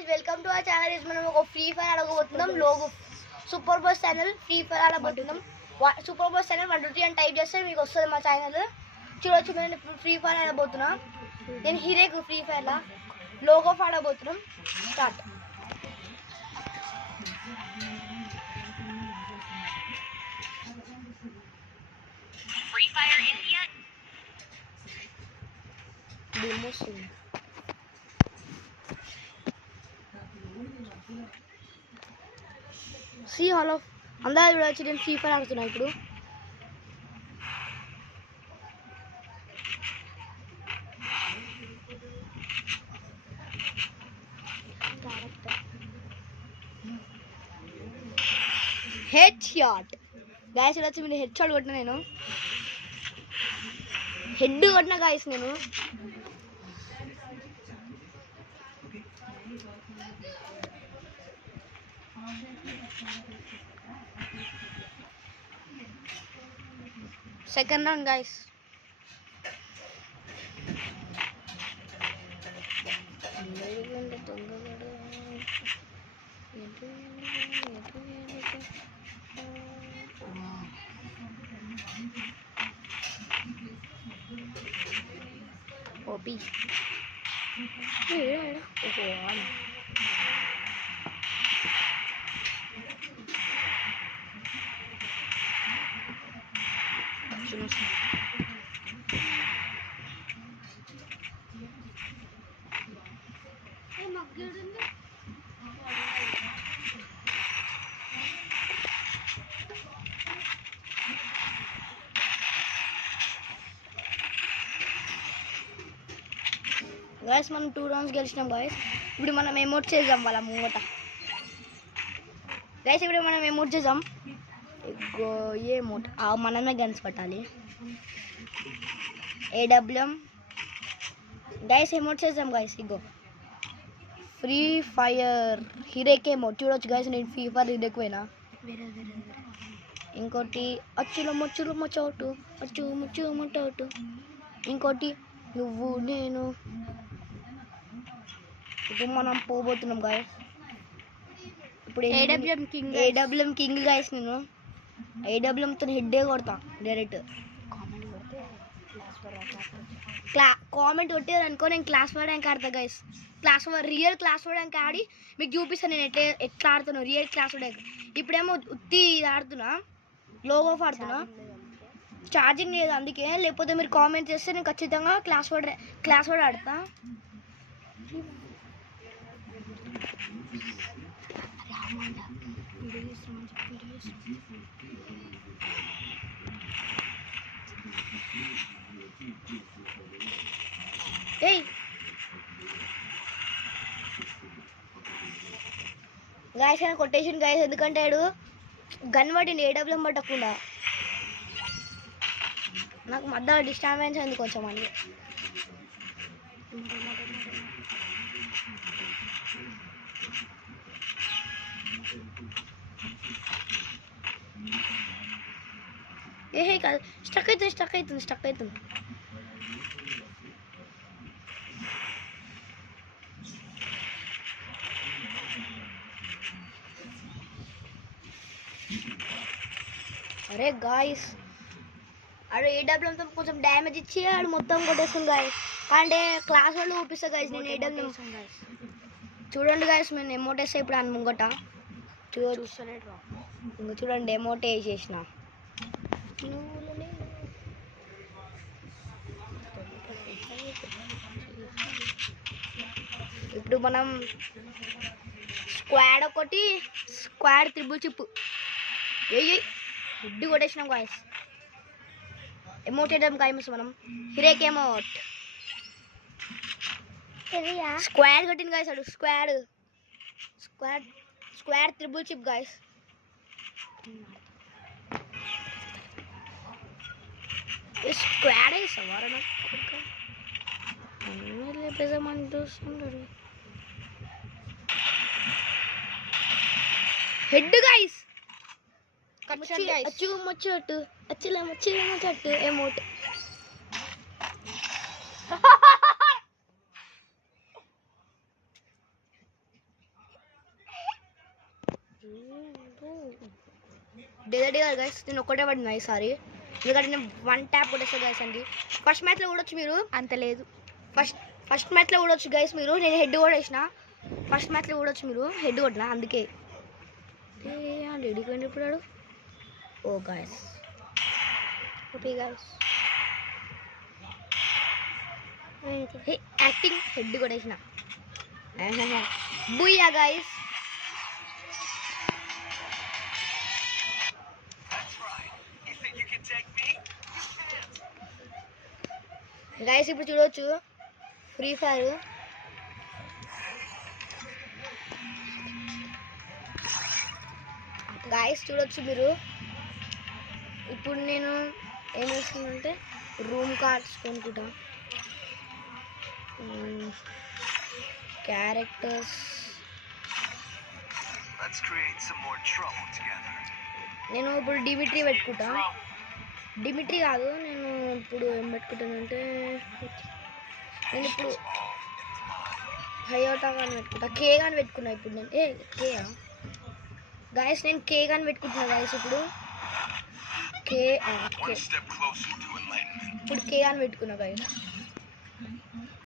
guys, welcome to our channel. Is మనం ఒక free fire ఆడబోతున్నాం. Logo super boss channel free fire ఆడబోతున్నాం. Super boss channel 1 2 3 అని type చేస్తే మీకు వస్తుంది మా ఛానల్. చూడొచ్చు నేను ఫ్రీ ఫైర్ ఆడబోతున్నా. నేను హీరోకు ఫ్రీ ఫైర్ లా లోగో ఆడబోతున్నాం. స్టార్ట్. Free Fire India. డెమోస్ సి హలో అందరూ చూడొచ్చు. నేను ఫ్రీ ఫైర్ ఆడుతున్నా ఇప్పుడు. హెడ్ షాట్ గాయస్ చూడొచ్చు. మీరు హెడ్ షాట్ కొట్టిన నేను హెడ్ కొట్టిన గాయస్ నేను. Second round guys. OP guys మనం 2 రౌండ్స్ గెలిచినాం గాయస్. ఇప్పుడు మనం ఎమోట్ చేద్దాం వాళ్ళ ముంగట గాయస్. ఇప్పుడు మనం ఎమోట్ చేద్దాం. ఏ ఎమోట్ మనమే గన్స్ పట్టాలి. ఏడబ్ల్యూఎం గాయస్ ఎమోట్ చేద్దాం గాయస్. ఇగో ఫ్రీ ఫైర్ హీరోకే ఎమోట్ చూడొచ్చు గాయస్. నేను ఫ్రీ ఫైర్ హీరోకి పోయినా. ఇంకోటి అచ్చులో మచ్చులో మచ్చౌటు అచ్చు ముచ్చు ముట్టౌటు. ఇంకోటి నువ్వు నేను. ఇప్పుడు మనం పోబోతున్నాం గాయస్. ఇప్పుడు ఏడబ్ల్యూఎం కింగ్ గాయస్. నేను ఏడబ్ల్యూఎంతో హెడ్డే కొడతా డైరెక్ట్. కామెంట్ కొట్టేది అనుకో నేను క్లాస్ వర్డ్ ర్యాంక్ ఆడతా guys. Real class word rank ఆడి మీకు చూపిస్తాను నేను ఎట్లా ఆడుతాను రియల్ క్లాస్ వర్డ్ ర్యాంక్. ఇప్పుడేమో ఉత్తి ఆడుతున్నా లోగో ఆడుతున్నా. ఛార్జింగ్ లేదు అందుకే. లేకపోతే మీరు కామెంట్ చేస్తే నేను ఖచ్చితంగా క్లాస్ వర్డ్ ఆడతా. ఏయ్ గాయస్ అని కొట్టేషన్ గాయస్. ఎందుకంటే ఆడు గన్ పట్టింది ఏడబ్ల్యూఎం పట్టకుండా. నాకు మధ్య డిస్టర్బెన్స్ అయింది కొంచెం అని. ఏ కాదు స్టక్ అవుతుంది. అరే గాయస్ ఆడు ఏడబ్ల్యూఎంతో కొంచెం డ్యామేజ్ ఇచ్చి ఆడు మొత్తం కొట్టేస్తుంది గాయస్. అంటే క్లాస్ వాళ్ళు చూపిస్తా గాయస్. నేను ఏడబ్ల్యూఎం చూడండి గాయస్. నేను ఎమోట్ వేస్తే ఇప్పుడు అని ముంగట చూడండి ఎమోట్ వేసేసిన. ఇప్పుడు మనం స్క్వాడ్ త్రిబుల్ చిప్ హెడ్ కొట్టేసినాం గాయస్. ఎమోట్ వేయడం గాయస్. మనం హిరేక్ ఎమోట్ స్క్వాడ్ కొట్టింది గాయస్. అడు squad triple chip guys. Squad వేసావారా హెడ్ గాయస్. అచ్చు ముచ్చట్టు అచ్చులేమొచ్చు ఎమోట్. డెజర్ట్ కాదు గైస్, నేను ఒక్కటే పడినా ఈసారి, ఎందుకంటే నేను 1 ట్యాప్ కొట్టేస్తాను గైస్ అండి. ఫస్ట్ మ్యాచ్లో కూడొచ్చు మీరు, అంత లేదు. ఫస్ట్ మ్యాచ్లో కూడొచ్చు గైస్ మీరు. నేను హెడ్ కూడా వేసిన, ఫస్ట్ మ్యాచ్లో కూడొచ్చు మీరు, హెడ్ కొట్టినా అందుకే. లేడీకి ఇప్పుడు ఓ guys okay guys, acting head కొట్టేసిన. Booyah guys. గైస్ ఇప్పుడు చూడవచ్చు ఫ్రీ ఫైర్. గైస్ చూడొచ్చు మీరు. ఇప్పుడు నేను ఏం చేస్తున్నానంటే రూమ్ కార్డ్స్ కొనుక్కుంటా, క్యారెక్టర్స్. నేను ఇప్పుడు డిమిట్రీ పెట్టుకుంటా. డిమిట్రీ కాదు, నేను ఇప్పుడు ఏం పెట్టుకుంటానంటే నేను ఇప్పుడు హయోటా కానీ పెట్టుకుంటా, కే కానీ పెట్టుకున్నా ఇప్పుడు నేను. కే గైస్, నేను కే కానీ పెట్టుకుంటున్నా గైస్. ఇప్పుడు కే ఇప్పుడు కే అని పెట్టుకున్నా గైస్.